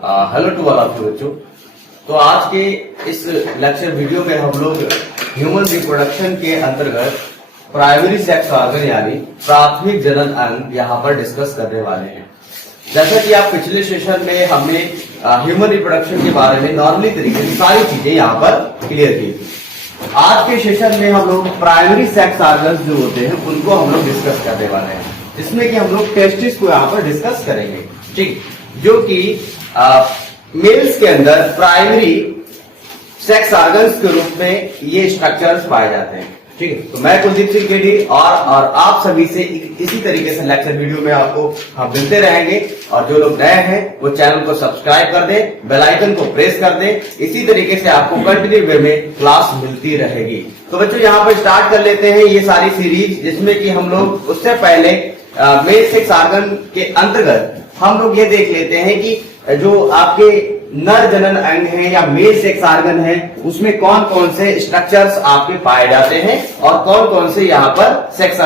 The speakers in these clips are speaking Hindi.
Hello to all of you बच्चों। तो आज के इस लेक्चर वीडियो में हम लोग ह्यूमन रिप्रोडक्शन के अंतर्गत प्राइमरी सेक्स ऑर्गन यानी प्राथमिक जनन अंग यहाँ पर डिस्कस करने वाले हैं। जैसा कि आप पिछले सेशन में हमने ह्यूमन रिप्रोडक्शन के बारे में नॉर्मली तरीके से सारी चीजें यहाँ पर क्लियर की थी। आज के सेशन में हम लोग प्राइमरी सेक्स ऑर्गन्स जो होते हैं उनको हम लोग डिस्कस करने वाले हैं, जिसमें कि हम लोग टेस्टिस को यहाँ पर डिस्कस करेंगे, ठीक, जो कि मेल्स के अंदर प्राइमरी सेक्स ऑर्गन्स के रूप में ये स्ट्रक्चर्स पाए जाते हैं, ठीक है। तो मैं कुलदीप सिंह केडी और आप सभी से इसी तरीके से लेक्चर वीडियो में आपको हम मिलते रहेंगे। और जो लोग नए हैं वो चैनल को सब्सक्राइब कर दें, बेल आइकन को प्रेस कर दें। इसी तरीके से आपको कंटिन्यू वे में क्लास मिलती रहेगी। तो बच्चों यहाँ पर स्टार्ट कर लेते हैं ये सारी सीरीज, जिसमें कि हम लोग उससे पहले मेल सेक्स ऑर्गन के अंतर्गत हम लोग ये देख लेते हैं कि जो आपके नर जनन अंग है या मेल सेक्स ऑर्गन है उसमें कौन कौन से स्ट्रक्चर्स आपके पाए जाते हैं और कौन कौन से यहाँ पर सेक्स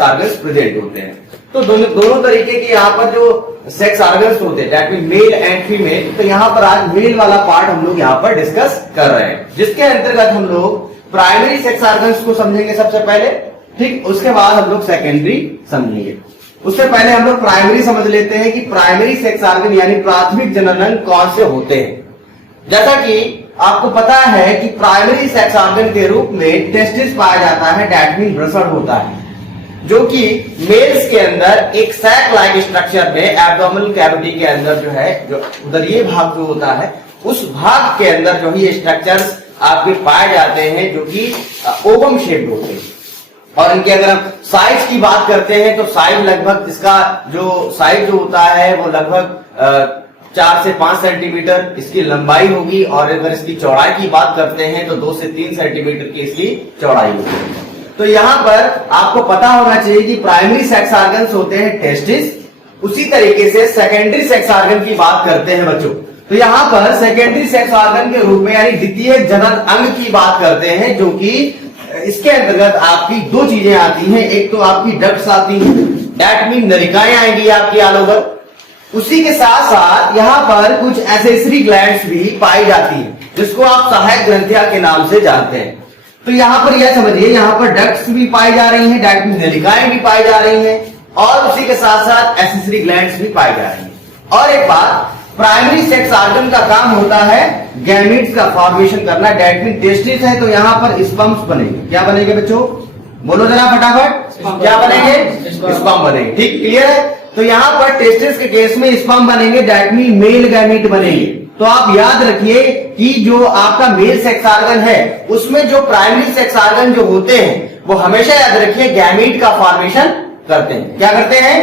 ऑर्गन्स प्रेजेंट होते हैं। तो दोनों तरीके के यहाँ पर जो सेक्स ऑर्गन्स होते हैं that mean male and female, तो यहाँ पर आज मेल वाला पार्ट हम लोग यहाँ पर डिस्कस कर रहे हैं, जिसके अंतर्गत हम लोग प्राइमरी सेक्स ऑर्गन्स को समझेंगे सबसे पहले, ठीक। उसके बाद हम लोग सेकेंडरी समझेंगे। उससे पहले हम लोग प्राइमरी समझ लेते हैं कि प्राइमरी सेक्स ऑर्गन यानी प्राथमिक जनन अंग कौन से होते हैं। जैसा कि आपको पता है कि प्राइमरी सेक्स ऑर्गन के रूप में टेस्टिस पाया जाता है, दैट मीन ब्रसड होता है, जो कि मेल्स के अंदर एक सैक लाइक स्ट्रक्चर में एब्डोमिनल कैविटी के अंदर जो है, जो उधर ये भाग जो होता है उस भाग के अंदर जो ये स्ट्रक्चर्स आपके पाए जाते हैं, जो कि ओवम शेप्ड होते हैं। और इनके अगर हम साइज की बात करते हैं तो साइज लगभग, इसका जो साइज जो होता है वो लगभग 4 से 5 सेंटीमीटर इसकी लंबाई होगी। और अगर इसकी चौड़ाई की बात करते हैं तो 2 से 3 सेंटीमीटर की इसकी चौड़ाई होगी। तो यहाँ पर आपको पता होना चाहिए कि प्राइमरी सेक्स ऑर्गन्स होते हैं टेस्टिस, उसी तरीके से सेकेंडरी सेक्स ऑर्गन की बात करते हैं बच्चों। तो यहाँ पर सेकेंडरी सेक्स ऑर्गन के रूप में यानी द्वितीय जनन अंग की बात करते हैं, जो कि इसके अंतर्गत आपकी दो चीजें आती हैं। एक तो आपकी डक्ट्स आती हैं, दैट मीन नलिकाएं आएंगी आपकी ऑल ओवर। उसी के साथ साथ यहाँ पर कुछ एसेसरी ग्लैंड्स भी पाई जाती हैं, जिसको आप सहायक ग्रंथियां के नाम से जानते हैं। तो यहाँ पर यह समझिए, यहाँ पर डक्ट्स भी पाई जा रही हैं, दैट मीन नलिकाएं भी पाई जा रही हैं, और उसी के साथ साथ एसेसरी ग्लैंड्स भी पाई जा रही हैं। और एक बात, प्राइमरी सेक्स ऑर्गन का काम होता है गैमीट्स का फॉर्मेशन करना, दैट मीन टेस्टिस है तो यहाँ पर स्पर्म्स बनेंगे। क्या बनेंगे बच्चों, बोलो जरा फटाफट, क्या बनेंगे, स्पर्म बनेंगे, ठीक, क्लियर है। तो यहाँ पर टेस्टिस के केस में स्पर्म बनेंगे, दैट मीन मेल गैमीट बनेंगे। तो आप याद रखिए कि जो आपका मेल सेक्स ऑर्गन है उसमें जो प्राइमरी सेक्स ऑर्गन जो होते हैं वो हमेशा याद रखिए गैमीट का फॉर्मेशन करते हैं। क्या करते हैं,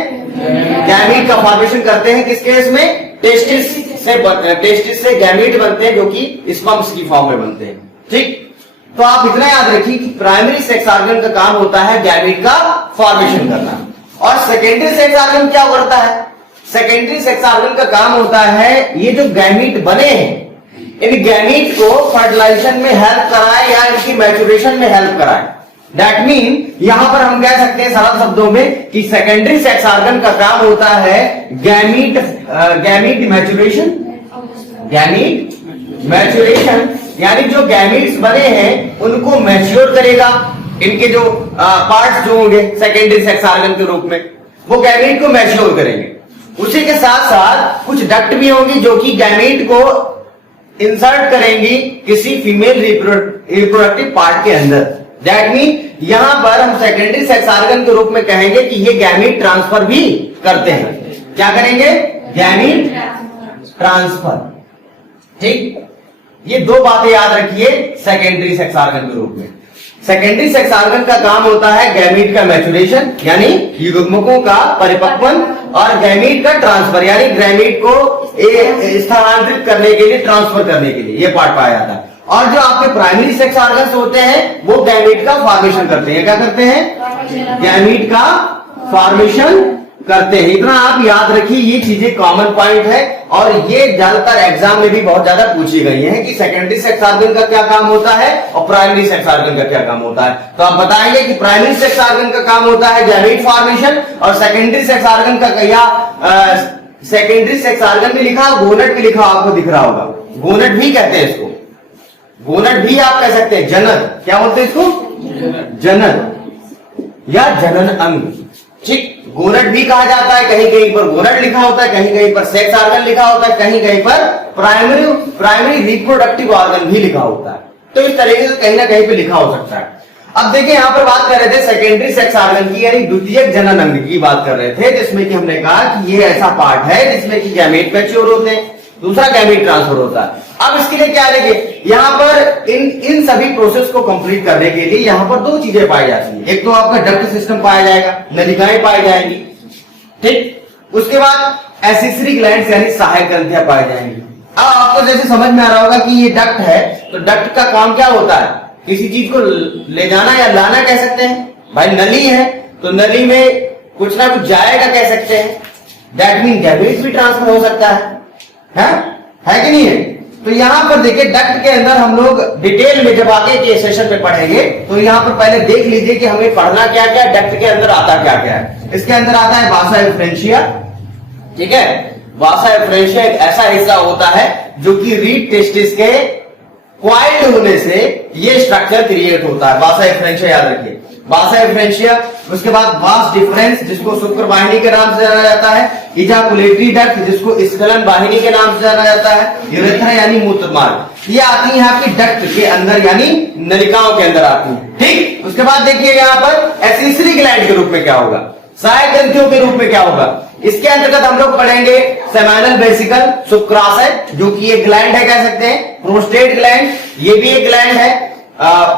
गैमीट का फॉर्मेशन करते हैं। किस केस में, टेस्टिस से गैमीट बनते हैं, जो कि स्पर्म्स की फॉर्म में बनते हैं, ठीक। तो आप इतना याद रखिए कि प्राइमरी सेक्स ऑर्गन का काम होता है गैमीट का फॉर्मेशन करना। और सेकेंडरी सेक्स ऑर्गन क्या करता है, सेकेंडरी सेक्स ऑर्गन का काम होता है ये जो गैमीट बने हैं इन गैमीट को फर्टिलाइजेशन में हेल्प कराए या इनकी मैच्योरेशन में हेल्प कराए। दैट मीन यहां पर हम कह सकते हैं सरल शब्दों में कि सेकेंडरी सेक्स ऑर्गन का काम होता है गैमीट मैच्योरेशन, यानी जो गैमीट्स बने हैं उनको मैच्योर करेगा। इनके जो पार्ट्स जो होंगे सेकेंडरी सेक्स ऑर्गन के रूप में वो गैमीट को मैच्योर करेंगे। उसी के साथ साथ कुछ डक्ट भी होंगी जो कि गैमीट को इंसर्ट करेंगी किसी फीमेल रिप्रोडक्टिव पार्ट के अंदर। दैट मीन यहां पर हम सेकेंडरी सेक्स ऑर्गन के रूप में कहेंगे कि ये गैमीट ट्रांसफर भी करते हैं। क्या करेंगे, गैमीट ट्रांसफर, ठीक। ये दो बातें याद रखिए सेकेंडरी सेक्स ऑर्गन के रूप में। सेकेंडरी सेक्स ऑर्गन का काम होता है गैमीट का मैच्योरेशन यानी युग्मकों का परिपक्वन, और गैमीट का ट्रांसफर यानी गैमीट को स्थानांतरित करने के लिए, ट्रांसफर करने के लिए ये पार्ट पाया जाता है। और जो आपके प्राइमरी सेक्स ऑर्गन्स होते हैं वो गैमीट का फॉर्मेशन करते हैं। क्या करते हैं, गैमीट का फॉर्मेशन करते हैं। इतना आप याद रखिए, ये चीजें कॉमन पॉइंट है और ये ज्यादातर एग्जाम में भी बहुत ज्यादा पूछी गई है कि सेकेंडरी सेक्स ऑर्गन का क्या काम होता है और प्राइमरी सेक्स ऑर्गन का क्या काम होता है। तो आप बताएंगे कि प्राइमरी सेक्स ऑर्गन का काम होता है गैमीट फॉर्मेशन और सेकेंडरी सेक्स ऑर्गन का या सेकेंडरी सेक्स ऑर्गन भी लिखा, गोनड भी लिखा, आपको दिख रहा होगा। गोनड भी कहते हैं इसको, गोनड भी आप कह सकते हैं, जनन, क्या बोलते हैं इसको, जनन या जनन अंग। ठीक, गोनड भी कहा जाता है, कहीं कहीं पर गोनड लिखा होता है, कहीं कहीं पर सेक्स ऑर्गन लिखा होता है, कहीं कहीं पर प्राइमरी रिप्रोडक्टिव ऑर्गन भी लिखा होता है। तो इस तरीके से कहीं ना कहीं पे लिखा हो सकता है। अब देखिए यहां पर बात कर रहे थे सेकेंडरी सेक्स ऑर्गन की, यानी द्वितीयक जनन अंग की बात कर रहे थे, जिसमें कि हमने कहा कि ये ऐसा पार्ट है जिसमें कि गैमेट मैच्योर होते हैं, दूसरा गैमेट ट्रांसफर होता है। अब इसके लिए क्या देखिए, यहां पर इन सभी प्रोसेस को कंप्लीट करने के लिए यहां पर दो चीजें पाई जाती है। एक तो आपका डक्ट सिस्टम पाया जाएगा, नलिकाएं पाई जाएंगी, ठीक। उसके बाद एसेसरी ग्लैंड्स यानी सहायक ग्रंथियां पाई जाएंगी। अब आपको जैसे समझ में आ रहा होगा कि ये डक्ट है, तो डक्ट का काम क्या होता है, किसी चीज को ले जाना या लाना कह सकते हैं। भाई नली है तो नली में कुछ ना कुछ जाएगा कह सकते हैं, दैट मीन गैमेट्स भी ट्रांसफर हो सकता है कि नहीं है। तो यहां पर देखिए डक्ट के अंदर हम लोग डिटेल में जब आगे के सेशन में पढ़ेंगे तो यहां पर पहले देख लीजिए कि हमें पढ़ना क्या क्या, डक्ट के अंदर आता क्या क्या है। इसके अंदर आता है वासा एफरेंशिया, ठीक है। वासा एफरेंशिया एक ऐसा हिस्सा होता है जो कि रीड टेस्टिस के क्वाइल्ड होने से ये स्ट्रक्चर क्रिएट होता है। वासा एफरेंशिया याद रखिए, वासा एफरेंशिया। उसके बाद वास डिफरेंस जिसको शुक्र वाहिनी के नाम से जाना जाता है, इजाकुलेटरी डक्ट जिसको स्खलन वाहिनी के नाम से जाना जाता है, यूरेथ्रा यानी मूत्र मार्ग, ये आती है आपकी डक्ट के अंदर यानी नलिकाओं के अंदर आती है, ठीक। उसके बाद देखिए यहाँ पर एसेसरी ग्लैंड के रूप में क्या होगा, सहायक ग्रंथियों के रूप में क्या होगा। इसके अंतर्गत हम लोग पढ़ेंगे सेमाइनल वेसिकल शुक्राशय जो कि एक ग्लैंड है कह सकते हैं, प्रोस्टेट ग्लैंड ये भी एक ग्लैंड है,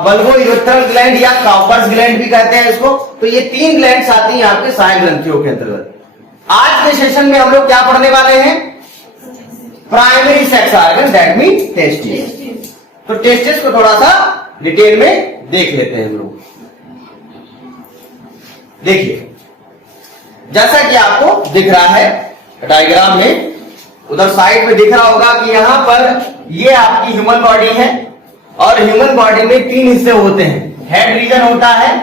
बल्बो यूरेथ्रल ग्लैंड या कॉपर्स ग्लैंड भी कहते हैं इसको। तो ये तीन ग्लैंड्स आती हैं आपके सहायक ग्रंथियों के अंतर्गत। आज के सेशन में हम लोग क्या पढ़ने वाले हैं, primary sex organ that mean testis. तो टेस्टिस को थोड़ा सा डिटेल में देख लेते हैं हम लोग। देखिए जैसा कि आपको दिख रहा है डायग्राम में, उधर साइड में दिख रहा होगा कि यहां पर ये आपकी ह्यूमन बॉडी है और ह्यूमन बॉडी में तीन हिस्से होते हैं। हेड रीजन होता है,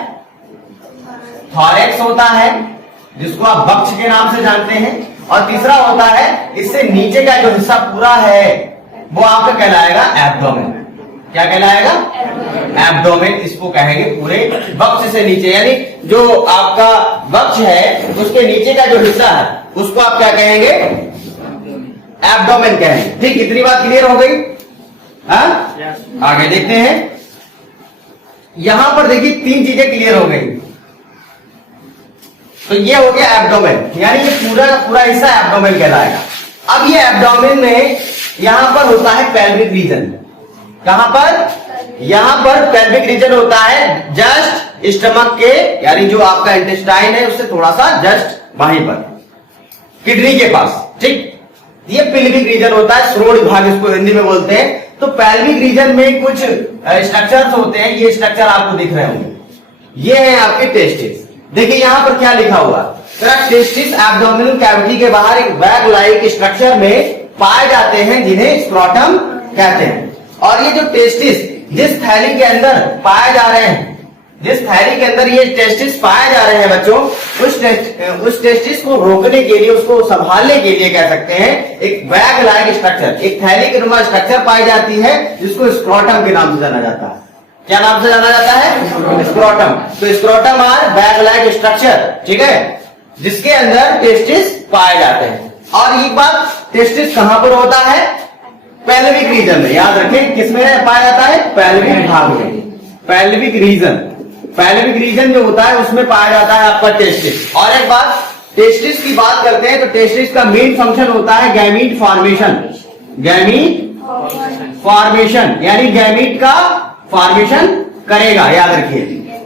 थॉरेक्स होता है जिसको आप वक्ष के नाम से जानते हैं, और तीसरा होता है इससे नीचे का जो हिस्सा पूरा है वो आपका कहलाएगा एब्डोमेन। क्या कहलाएगा, एब्डोमेन इसको कहेंगे पूरे वक्ष से नीचे, यानी जो आपका वक्ष है उसके नीचे का जो हिस्सा है उसको आप क्या कहेंगे, एब्डोमेन कहेंगे। ठीक, इतनी बात क्लियर हो गई। आगे देखते हैं, यहां पर देखिए तीन चीजें क्लियर हो गई। तो ये हो गया एब्डोमेन, यानी ये पूरा हिस्सा एब्डोमेन कहलाएगा। अब ये एब्डोमेन में यहां पर होता है पेल्विक रीजन। कहां पर, यहां पर पेल्विक रीजन होता है जस्ट स्टमक के, यानी जो आपका इंटेस्टाइन है उससे थोड़ा सा जस्ट वहीं पर किडनी के पास, ठीक। ये पेल्विक रीजन होता है, श्रोण भाग इसको हिंदी में बोलते हैं। तो पेल्विक रीजन में कुछ स्ट्रक्चर्स होते हैं, ये स्ट्रक्चर आपको दिख रहे होंगे, ये है आपके टेस्टिस। देखिए यहां पर क्या लिखा हुआ, टेस्टिस एब्डोमिनल कैविटी के बाहर एक बैग लाइक स्ट्रक्चर में पाए जाते हैं जिन्हें स्क्रोटम कहते हैं। और ये जो टेस्टिस जिस थैली के अंदर पाए जा रहे हैं, जिस थैली के अंदर ये टेस्टिस पाए जा रहे हैं बच्चों, उस टेस्टिस को रोकने के लिए, उसको संभालने के लिए कह सकते हैं एक बैग लाइक स्ट्रक्चर, एक थैली के नुमा स्ट्रक्चर पाई जाती है जिसको स्क्रोटम के नाम से जाना जाता है। क्या नाम से जाना जाता है, स्क्रोटम। तो scrotum are bag like structure, ठीक है, जिसके अंदर टेस्टिस पाए जाते हैं। और ये बात, टेस्टिस कहां पर होता है, पेल्विक रीजन में। याद रखें किसमें पाया जाता है, पेल्विक भाग में, पेल्विक रीजन। पेल्विक रीजन जो होता है उसमें पाया जाता है आपका टेस्टिस। और एक बात, टेस्टिस की बात करते हैं तो टेस्टिस का मेन फंक्शन होता है गैमीट फॉर्मेशन। गैमीट फॉर्मेशन यानी गैमीट का फॉर्मेशन करेगा, याद रखिए।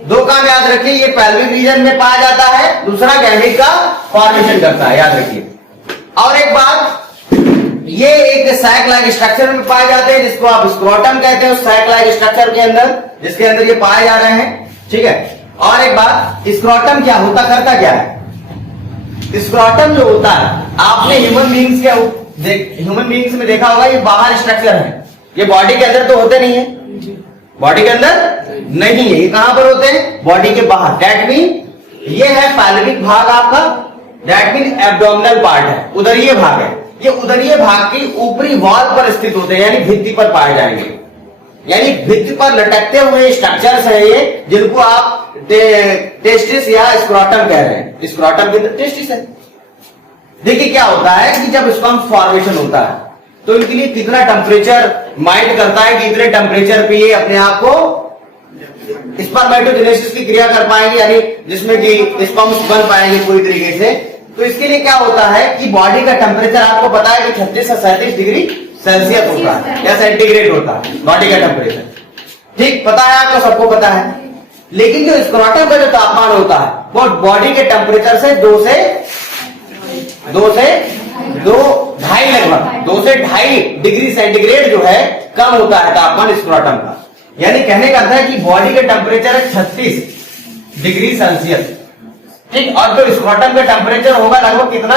दो काम याद रखिए, ये पेल्विक रीजन में पाया जाता है, दूसरा गैमीट का फॉर्मेशन करता है, याद रखिए। और एक बात, ये एक सैक लाइक स्ट्रक्चर में पाए जाते हैं जिसको आप स्क्रोटम कहते हैं, उस सैक लाइक स्ट्रक्चर के अंदर जिसके अंदर ये पाए जा रहे हैं, ठीक है। और एक बात, स्क्रोटम क्या होता, करता क्या है, स्क्रोटम जो होता है आपने ह्यूमन बींग्स में देखा होगा, ये बाहर स्ट्रक्चर है, ये बॉडी के अंदर तो होते नहीं है, बॉडी के अंदर नहीं है, ये कहां पर होते हैं, बॉडी के बाहर। दैट मीन ये है पेल्विक भाग आपका, दैट मीन एब्डोमिनल पार्ट है, उदरीय भाग है। ये उदरीय भाग की ऊपरी वॉल पर स्थित होते हैं, यानी भित्ति पर पाए जाएंगे, यानी भित्ति पर लटकते हुए स्ट्रक्चर्स है ये, जिनको आप टेस्टिस या स्क्रोटम कह रहे हैं। स्क्रोटम भी टेस्टिस है। देखिए क्या होता है कि जब स्पर्म फॉर्मेशन होता है तो इनके लिए कितना टेम्परेचर माइंड करता है कि इतने टेम्परेचर पे ये अपने आप को स्पर्मेटोजेनेसिस की क्रिया कर पाएंगे, यानी जिसमें कि स्पर्म्स बन पाएंगे पूरी तरीके से। तो इसके लिए क्या होता है कि बॉडी का टेम्परेचर आपको पता है कि 36 से 37 डिग्री सेल्सियस होता है या सेंटीग्रेड होता है बॉडी का टेम्परेचर। ठीक, पता है आपको, सबको पता है। लेकिन जो स्क्रोटम का जो तापमान होता है वो बॉडी के टेम्परेचर से 2 से 2.5 लगभग 2 से 2.5 डिग्री सेंटीग्रेड जो है कम होता है तापमान स्क्रोटम का। यानी कहने का अर्थ है कि बॉडी के टेम्परेचर है 36 डिग्री सेल्सियस। ठीक, और जो स्क्रोटम का टेम्परेचर होगा लगभग कितना,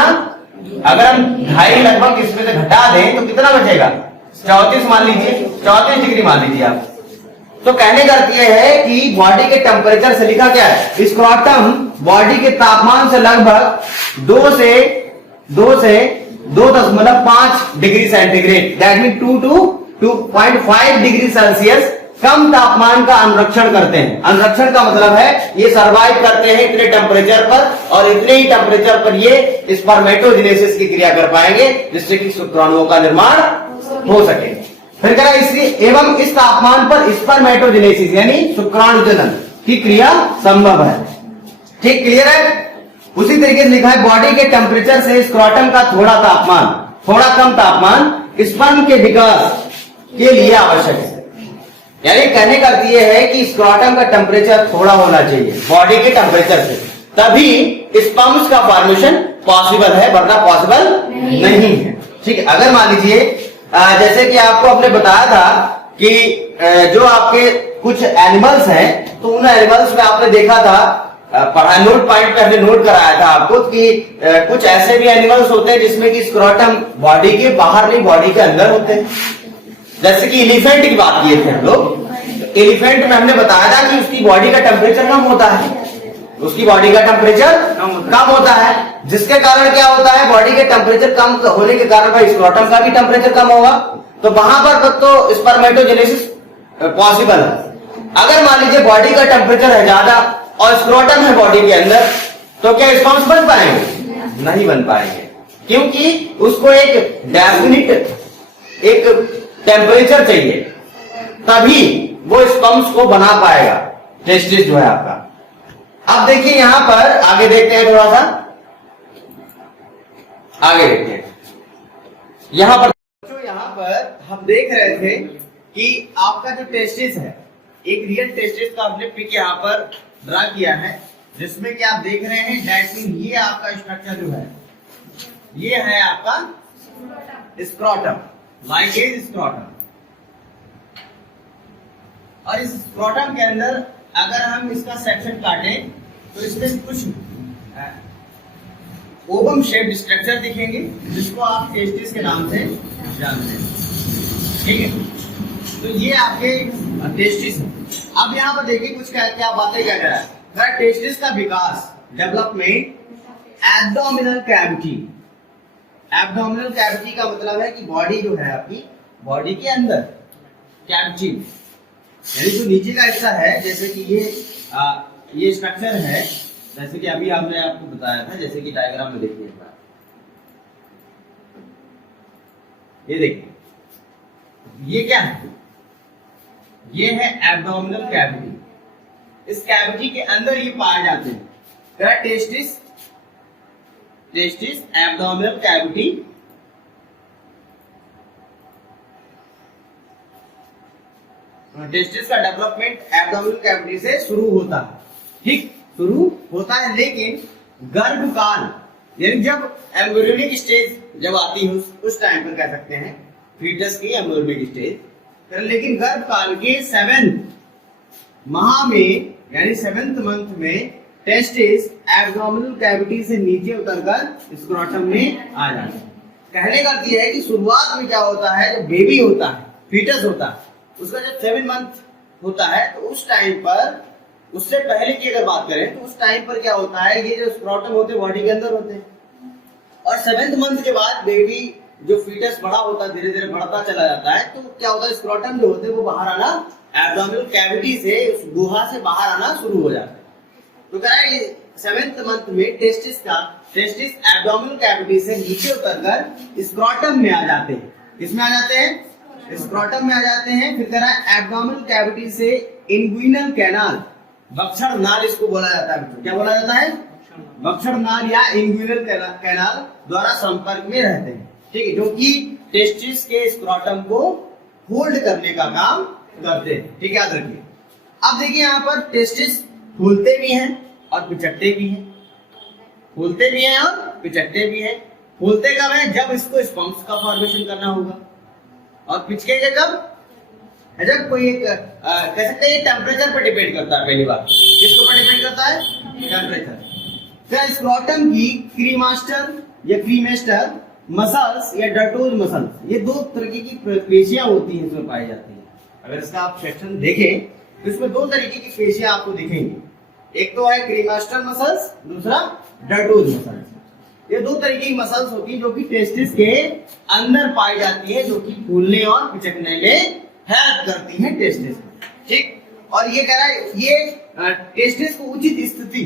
अगर हम 2.5 लगभग इसमें से घटा दें तो कितना बचेगा, 34 मान लीजिए, 34 डिग्री मान लीजिए आप। तो कहने का अर्थ यह है कि बॉडी के टेम्परेचर से लिखा क्या है, स्क्रोटम बॉडी के तापमान से लगभग 2 से 2.5 degree centigrade, that mean 2 to 2.5 degree Celsius कम तापमान का अनुरक्षण करते हैं। अनुरक्षण का मतलब है ये सर्वाइव करते हैं इतने टेम्परेचर पर, और इतने ही टेम्परेचर पर ये स्पर्मेटोजेनेसिस की क्रिया कर पाएंगे, जिससे कि शुक्राणुओं का निर्माण हो सके। फिर कह रहा है इसलिए एवं इस तापमान पर स्पर्मेटोजेनेसिस यानी शुक्राणु जनन की क्रिया संभव है। ठीक, क्लियर है। उसी तरीके से लिखा है बॉडी के टेम्परेचर से स्क्रोटम का थोड़ा तापमान, थोड़ा कम तापमान स्पर्म के विकास के लिए आवश्यक है। यानी कहने का अर्थ यह है कि स्क्रोटम का टेम्परेचर थोड़ा होना चाहिए बॉडी के टेम्परेचर से, तभी स्पर्म्स का फॉर्मेशन पॉसिबल है, वरना पॉसिबल नहीं है। ठीक है, अगर मान लीजिए जैसे कि आपको आपने बताया था कि जो आपके कुछ एनिमल्स हैं, तो उन एनिमल्स में आपने देखा था, पढ़ा नोट पॉइंट पे हमने नोट कराया था आपको कि कुछ ऐसे भी एनिमल्स होते हैं जिसमें कि स्क्रोटम बॉडी के बाहर नहीं बॉडी के अंदर होते हैं। जैसे कि एलिफेंट की बात किए थे हम लोग। एलिफेंट में हमने बताया था कि उसकी बॉडी का टेम्परेचर कम होता है, उसकी बॉडी का टेम्परेचर कम होता है, जिसके कारण क्या होता है, बॉडी के टेम्परेचर कम होने के कारण भाई स्क्रोटम का भी टेम्परेचर कम होगा, तो वहां पर तो स्पर्मेटोजेनेसिस पॉसिबल है। अगर मान लीजिए बॉडी का टेम्परेचर है ज्यादा और स्क्रोटम है बॉडी के अंदर, तो क्या स्पर्म्स बन पाएंगे? नहीं बन पाएंगे, क्योंकि उसको एक डेफिनिट एक टेम्परेचर चाहिए, तभी वो स्पर्म्स को बना पाएगा टेस्टिस जो है आपका। अब देखिए यहां पर आगे देखते हैं, थोड़ा सा आगे देखते हैं। यहां पर हम देख रहे थे कि आपका जो टेस्टिस है, एक रियल टेस्टिस का हमने पिक यहां पर ड्रा किया है, जिसमें कि आप देख रहे हैं दैट मीन ये आपका स्ट्रक्चर जो है, ये है आपका स्क्रोटम, लाइकेज स्क्रोटम। और इस स्क्रोटम के अंदर अगर हम इसका सेक्शन काटें तो इसमें कुछ ओवम शेप्ड स्ट्रक्चर दिखेंगे, जिसको आप टेस्टिस के नाम से जानते हैं। ठीक है, तो ये आपके टेस्टिस है। अब यहाँ पर देखिए कुछ क्या बातें क्या कर रहा है, टेस्टिस का विकास, development abdominal cavity. Abdominal cavity का मतलब है कि बॉडी जो है आपकी, बॉडी के अंदर कैविटी यानी जो नीचे का हिस्सा है, जैसे कि ये स्ट्रक्चर है, जैसे कि अभी हमने आपको बताया था, जैसे कि डायग्राम में देखिए, ये देखिए ये क्या है, ये है एब्डोमिनल कैविटी। इस कैविटी के अंदर ये पाए जाते हैं टेस्टिस, एब्डोमिनल कैविटी। टेस्टिस का डेवलपमेंट एब्डोमिनल कैविटी से शुरू होता है। ठीक, शुरू होता है, लेकिन गर्भकाल यानी जब एम्ब्रियोनिक स्टेज जब आती है उस टाइम पर कह सकते हैं फीटस की एम्ब्रियोनिक स्टेज। लेकिन गर्भकाल के 7th माह में यानी 7th मंथ में टेस्टिस एब्डोमिनल कैविटी से नीचे उतरकर स्क्रोटम में आ जाता है। कहने का अर्थ यह है कि शुरुआत में क्या होता है, जब बेबी होता है, फीटस होता है, उसका जब 7 मंथ होता है, तो उस टाइम पर, उससे पहले की अगर बात करें तो उस टाइम पर क्या होता है, ये जो स्क्रोटम होते हैं बॉडी के अंदर होते हैं, और 7th मंथ के बाद बेबी जो फीटस बड़ा होता है, धीरे धीरे बढ़ता चला जाता है, तो क्या होता है, स्क्रोटम जो होते हैं वो बाहर आना, एब्डोमिनल कैविटी से, उस गुहा से बाहर आना शुरू हो जाता है। तो कह रहा है 7th मंथ में टेस्टिस एब्डोमिनल कैविटी से नीचे उतरकर स्क्रोटम में आ जाते हैं। किसमें आ जाते हैं? स्क्रोटम में आ जाते हैं। फिर कह रहा है एब्डोमिनल कैविटी से इंग्विनल कैनाल, बक्षण नाल इसको बोला जाता है। क्या बोला जाता है? बक्षण नाल या इंग्विनल कैनाल द्वारा संपर्क में रहते हैं। ठीक है, जो कि टेस्टिस के स्क्रोटम को होल्ड करने का काम करते हैं। ठीक है, याद रखिए। अब देखिए यहाँ पर टेस्टिस फूलते भी हैं और पिचकते भी हैं, फूलते भी हैं और पिचकते भी हैं। फूलते कब है? जब इसको स्पॉन्ज का फॉर्मेशन करना होगा। और पिचकेगा कब? जब कोई एक कह सकते हैं टेम्परेचर पर डिपेंड करता है। पहली बात किसको पर डिपेंड करता है? टेम्परेचर। फिर स्क्रोटम की क्रीमास्टर या क्रीमेस्टर मसल्स या डर्टोज मसल्स, ये दो तरीके की पेशियां होती हैं, इसमें पाई जाती हैं। अगर इसका आप सेक्शन देखें तो इसमें दो तरीके की पेशियां आपको दिखेंगी। एक तो है क्रीमास्टर मसल्स, दूसरा डर्टोज मसल्स। ये दो तरीके की मसल्स होती हैं जो कि टेस्टिस के अंदर पाई जाती है, जो कि फूलने और पिचकने में हेल्प करती हैं टेस्टिस को। ठीक, और ये कह रहा है ये टेस्टिस को उचित स्थिति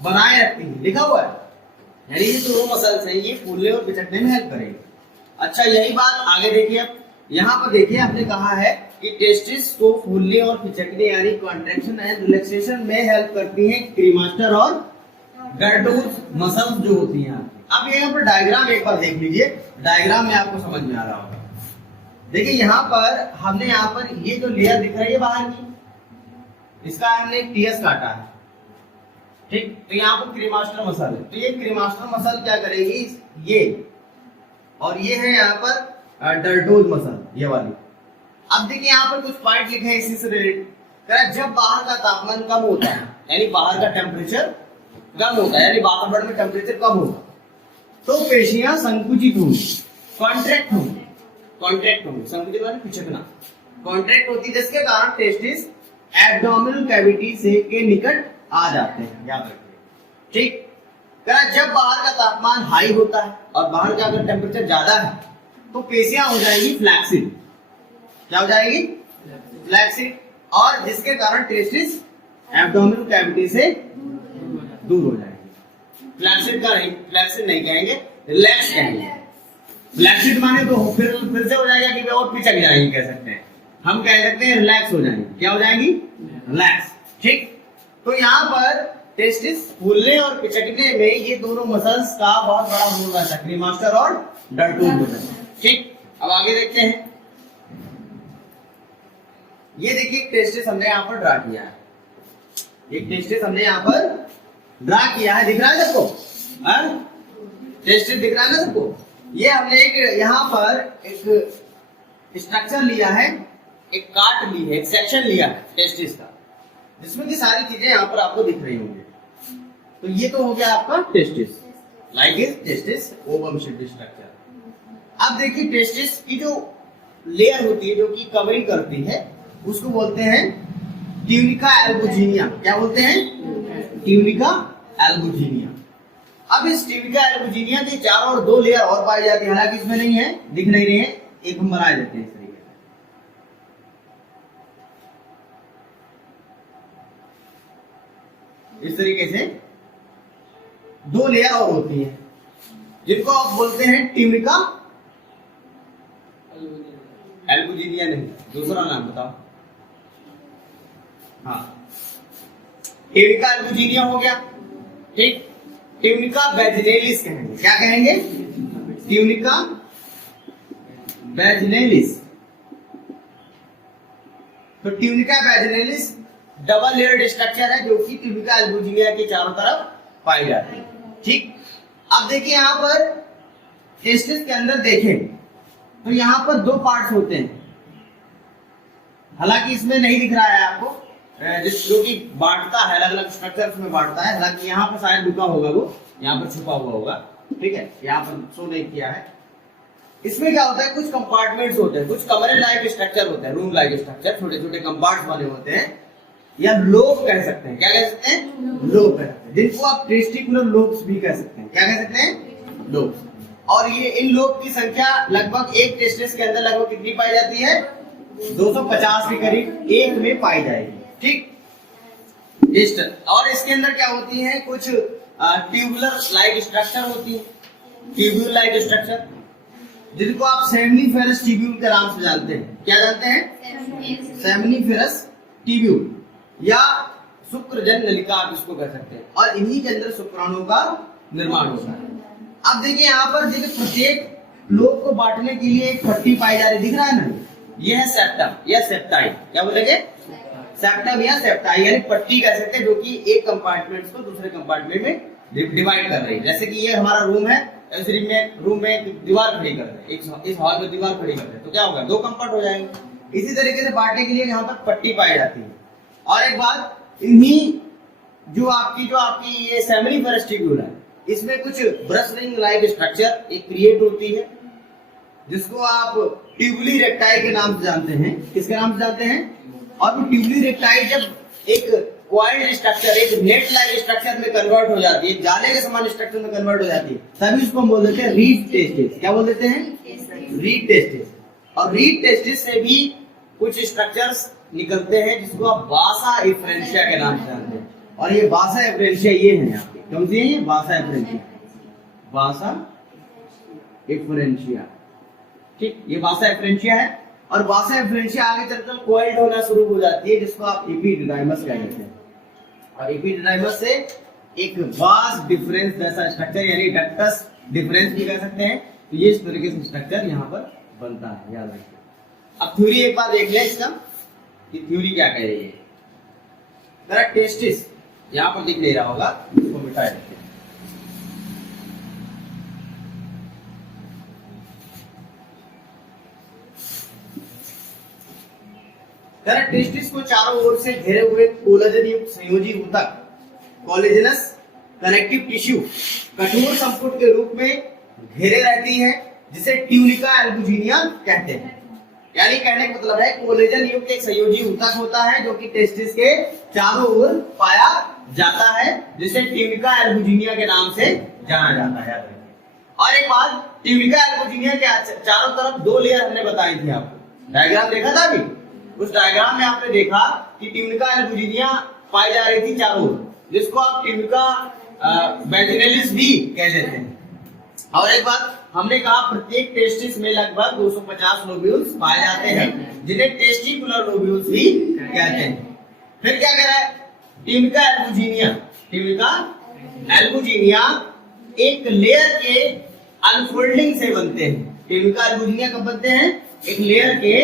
बनाए रखती है, लिखा हुआ है। यानी ये जो मसल्स हैं ये फूलने और पिचकने में हेल्प करेंगे। अच्छा, यही बात आगे देखिए। अब यहाँ पर देखिए, आपने कहा है कि टेस्टिस को फूलने और पिचकने यानी कॉन्ट्रैक्शन एंड रिलैक्सेशन में हेल्प करती हैं क्रीमास्टर और डर्टोज मसल्स जो होती हैं। अब यहाँ पर डायग्राम एक बार देख लीजिए, डायग्राम में आपको समझ में आ रहा होगा। देखिए यहाँ पर हमने यहाँ पर ये जो लेयर दिख रही है बाहर की, इसका हमने टीएस काटा है। ठीक, तो यहाँ पर क्रीमास्टर मसल है। तो ये क्रीमास्टर मसल क्या करेगी, ये और ये है यहाँ पर डर्टोज मसल, ये वाली। अब देखिए यहाँ पर कुछ पॉइंट लिखे हैं इसी से रिलेटेड। जब बाहर का तापमान कम होता है, यानी बाहर का टेम्परेचर कम होता है, यानी वातावरण में टेम्परेचर कम होगा, तो पेशियां संकुचित होंगी, कॉन्ट्रैक्ट होंगी। संकुचित माने पिचकना, कॉन्ट्रैक्ट होती है, जिसके कारण टेस्टिस एब्डोमिनल कैविटी से के निकट आ जाते हैं। याद रखिए। ठीक, जब बाहर का तापमान हाई होता है और बाहर का अगर टेम्परेचर ज्यादा है तो पेशियां हो जाएगी फ्लैक्सिड। क्या हो जाएगी? फ्लैक्सिड, और जिसके कारण टेस्टिस एब्डोमिनल कैविटी से दूर हो जाएगी। फ्लैक्सिड नहीं कहेंगे, रिलैक्स कहेंगे। फ्लैक्सिड माने तो फिर से हो जाएगा कि और पिचक जाएंगी, कह सकते हैं। हम कह सकते हैं रिलैक्स हो जाएंगी। क्या हो जाएंगी? रिलैक्स। ठीक, तो यहाँ पर टेस्टिस फूलने और पिचकने में ये दोनों मसल्स का बहुत बड़ा रोल रहता है, क्रीमास्टर और डर्टोज मसल। ठीक, अब आगे देखते हैं। ये देखिए टेस्टिस हमने यहाँ पर ड्रा किया है, एक टेस्टिस हमने यहाँ पर ड्रा किया है, दिख रहा है सबको? टेस्टिस दिख रहा है ना सबको? ये हमने एक यहाँ पर एक स्ट्रक्चर लिया है, एक काट ली है, एक सेक्शन लिया है टेस्टिस का, जिसमें की सारी चीजें यहाँ पर आपको दिख रही होंगी। तो ये तो हो गया आपका testis, like is testis ovum shaped structure. अब देखिए टेस्टिस की जो लेयर होती है, जो कि कवरिंग करती है, उसको बोलते हैं ट्यूनिका एल्बुजिनिया। क्या बोलते हैं? Tunica albuginea. अब इस ट्यूनिका एल्बुजिनिया के चारों ओर दो लेयर और पाई जाती है, हालांकि इसमें नहीं है, दिख नहीं रहे हैं, एक हम बनाए देते हैं इस तरीके से दो लेयर और होती है, जिनको आप बोलते हैं ट्यूनिका एल्बुजिनिया। नहीं, दूसरा नाम बताओ। हाँ, ट्यूनिका एल्बुजिनिया हो गया। ठीक, ट्यूनिका वैजिनेलिस कहेंगे। क्या कहेंगे? ट्यूनिका वैजिनेलिस। तो ट्यूनिका वैजिनेलिस डबल लेयर्ड स्ट्रक्चर है, जो कि ट्यूनिका एल्बुजिनिया के चारों तरफ पाई जाती है। ठीक, अब देखिए यहाँ पर टेस्टिस के अंदर देखें तो यहाँ पर दो पार्ट्स होते हैं, हालांकि इसमें नहीं दिख रहा है आपको, जो कि बांटता है, अलग अलग स्ट्रक्चर्स में बांटता है। हालांकि यहाँ पर शायद रुका होगा, वो यहाँ पर छुपा हुआ होगा। ठीक है, यहाँ पर शो नहीं किया है। इसमें क्या होता है, कुछ कंपार्टमेंट्स होते हैं, कुछ कमरे लाइक स्ट्रक्चर होते हैं, रूम लाइक स्ट्रक्चर, छोटे छोटे कंपार्ट्स बने होते हैं, या लोब कह सकते हैं। क्या कह सकते हैं? लोब कह सकते हैं, जिनको आप टेस्टिकुलर लोब्स भी कह सकते हैं। क्या कह सकते हैं? लोब्स। और ये इन लोग की संख्या लगभग एक टेस्टिस के अंदर लगभग कितनी पाई जाती है? 250 के करीब एक में पाई जाएगी। ठीक, और इसके अंदर क्या होती है, कुछ ट्यूबुलर लाइक स्ट्रक्चर होती है, ट्यूब्यूल लाइक स्ट्रक्चर, जिनको आप सेमनीफेरस ट्यूब्यूल के नाम से जानते हैं। क्या जानते हैं? सेमनीफेरस ट्यूब्यूल या शुक्रजन नलिका आप इसको कह सकते हैं। और इन्हीं के अंदर शुक्राणुओं का निर्माण होता है। अब देखिए यहाँ पर देखिए प्रत्येक लोब को बांटने के लिए एक पट्टी पाई जा रही, दिख रहा है ना, यह है सेप्टम या सेप्टाई। क्या बोलेंगे? सेप्टम या सेप्टाई, यानी पट्टी कह सकते हैं, जो कि एक कंपार्टमेंट को दूसरे कंपार्टमेंट में डिवाइड कर रही है। जैसे कि ये हमारा रूम है, इस रूम में दीवार खड़ी कर रहे हैं, इस हॉल में दीवार खड़ी कर रहे हैं, तो क्या होगा? दो कंपार्ट हो जाएंगे। इसी तरीके से बांटने के लिए यहाँ पर पट्टी पाई जाती है। और एक बात, इन्हीं जो आपकी ये सेमनीफेरस ट्यूब्यूल है, इसमें कुछ ब्रश रिंग लाइक स्ट्रक्चर एक क्रिएट होती है, जिसको आप ट्यूबुली रेक्टाई के नाम से जानते हैं। किसके नाम से जानते हैं? और वो ट्यूबुली रेक्टाई जब एक क्वाइल्ड स्ट्रक्चर, एक नेट लाइक स्ट्रक्चर में कन्वर्ट हो जाती है, जाले के समान स्ट्रक्चर में कन्वर्ट हो जाती है, तभी उसको हम बोल देते हैं रीड टेस्टिस। क्या बोल देते हैं? Read testis. और रीड टेस्टिस से भी कुछ स्ट्रक्चर्स निकलते हैं, जिसको आप बासा एफरेंशिया के नाम से जानते हैं। और ये बासा एफरेंशिया ये है यहाँ पे, कौन सी है ये? बासा एफरेंशिया, बासा एफरेंशिया। ठीक, ये बासा एफरेंशिया है। और बासा एफरेंशिया आगे चलकर कोइल्ड होना शुरू हो जाती है, जिसको आप एपिडिडाइमस कह देते हैं। और एपिडिडाइमस से एक वास डिफरेंस जैसा स्ट्रक्चर, यानी डक्टस डिफरेंस भी कह सकते हैं। तो ये इस तरीके से स्ट्रक्चर यहाँ पर बनता है, याद रखिए। अब थ्योरी एक बार देख लें इसका, कि थ्योरी क्या कह रही है। करेक्ट, टेस्टिस यहाँ पर दिख नहीं रहा होगा, इसको मिटा देते हैं। करेक्ट, टेस्टिस को चारों ओर से घेरे हुए कोलेजन युक्त संयोजी ऊतक, कोलेजनस कनेक्टिव टिश्यू, कठोर संपुट के रूप में घेरे रहती है, जिसे ट्यूनिका एल्बुजिनिया कहते हैं। यानी कहने का मतलब है, कोलेजन युक्त एक संयोजी ऊतक होता है, जो कि टेस्टिस के चारों ओर पाया जाता है, जिसे ट्यूनिका एल्बुजिनिया के नाम से जाना जाता है। और एक बात, ट्यूनिका एल्बुजिनिया के चारों तरफ दो लेयर हमने बताई थी आपको, डायग्राम देखा था अभी। उस डायग्राम में आपने देखा कि ट्यूनिका एल्बुजिनिया पाई जा रही थी चारों ओर, जिसको आप ट्यूनिका वैजिनलिस भी कह देते हैं। और एक बात हमने कहा, प्रत्येक टेस्टिस में लगभग 250 लोब्यूल्स पाए जाते हैं, जिन्हें टेस्टिकुलर लोब्यूल्स भी कहते हैं। फिर क्या कह रहा है? ट्यूनिका एल्बुजिनिया, ट्यूनिका एल्बुजिनिया एक लेयर के अनफोल्डिंग से बनते हैं। ट्यूनिका एल्बुजिनिया कब बनते हैं? एक लेयर के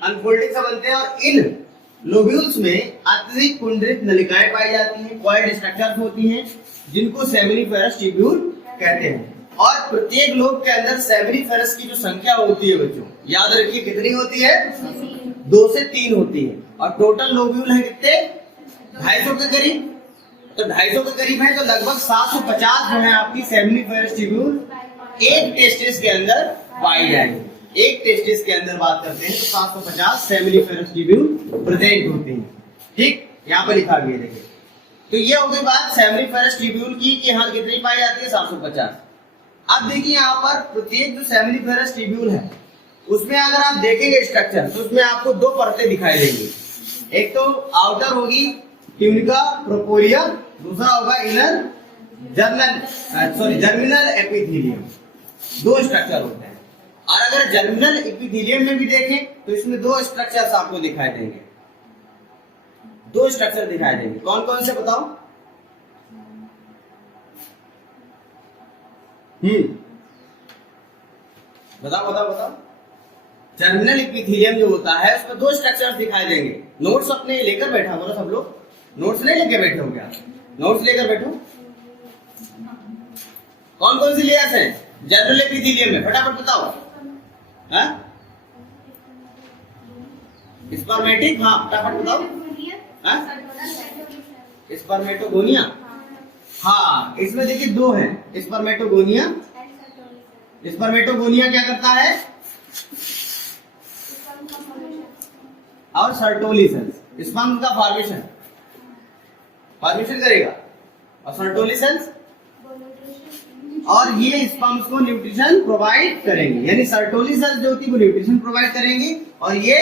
अनफोल्डिंग से बनते हैं। और इन लोब्यूल्स में अत्यधिक कुंडलित नलिकाएं पाई जाती हैं, कॉइल्ड स्ट्रक्चर्स होती हैं, जिनको सेमनीफेरस ट्यूब्यूल कहते हैं। और प्रत्येक लोब के अंदर सेमनीफेरस की जो संख्या होती है बच्चों, याद रखिए कितनी होती है? 2 से 3 होती है। और टोटल लोब्यूल है कितने? 250 के करीब। तो 250 के करीब है, तो लगभग 750 जो है आपकी सेमनीफेरस ट्यूब्यूल एक टेस्टिस के अंदर पाई जाएंगे। एक टेस्टिस के अंदर बात करते हैं तो 750 सेमनीफेरस ट्यूब्यूल प्रेजेंट होते हैं। ठीक, यहाँ पर लिखा गया देखिए। तो ये हो गई बात सेमनीफेरस ट्यूब्यूल की, कि हाँ कितनी पाई जाती है? 750। अब देखिए यहाँ पर प्रत्येक जो सेमनीफेरस ट्यूब्यूल है, उसमें अगर आप देखेंगे स्ट्रक्चर, तो उसमें आपको 2 परतें दिखाई देंगी। एक तो आउटर होगी ट्यूनिका प्रोपोलिया, दूसरा होगा इनर जर्मिनल एपिथेलियम। 2 स्ट्रक्चर होते हैं। और अगर जर्मिनल एपिथेलियम में भी देखें तो इसमें 2 स्ट्रक्चर्स आपको दिखाई देंगे, 2 स्ट्रक्चर दिखाई देंगे। कौन कौन से बताओ? बताओ। जर्मिनल एपिथेलियम जो होता है, उसमें 2 स्ट्रक्चर्स दिखाई देंगे। नोट्स अपने लेकर बैठा बोलो सब लोग, नोट्स नहीं लेके बैठे हो क्या? नोट्स लेकर बैठो। कौन कौन सी लेयर्स हैं जर्मिनल एपिथेलियम में? फटाफट बताओ। स्पर्मेटिक, हाँ फटाफट बताओ। स्पर्मेटोगोनिया, हाँ इसमें देखिए 2 हैं, स्पर्मेटोगोनिया। स्पर्मेटोगोनिया क्या करता है? और सर्टोलिसेंस, स्पर्म का फॉर्मेशन करेगा। और सर्टोलिसेंस और ये स्पर्म्स को न्यूट्रिशन प्रोवाइड करेंगे, यानी सर्टोली सेल्स जो होती है वो न्यूट्रिशन प्रोवाइड करेंगी और ये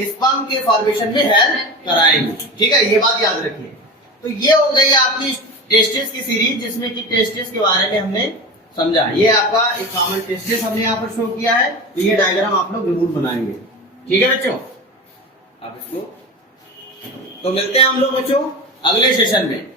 स्पर्म के फॉर्मेशन में हेल्प कराएंगे। ठीक है, ये बात याद रखिए। तो ये हो गई आपकी टेस्टिस की सीरीज, जिसमें कि टेस्टिस के बारे में हमने समझा। ये आपका एक कॉमन टेस्टिस हमने यहाँ पर शो किया है, तो ये डायग्राम आप लोग जरूर बनाएंगे। ठीक है बच्चों, आप इसको तो मिलते हैं हम लोग बच्चों अगले सेशन में।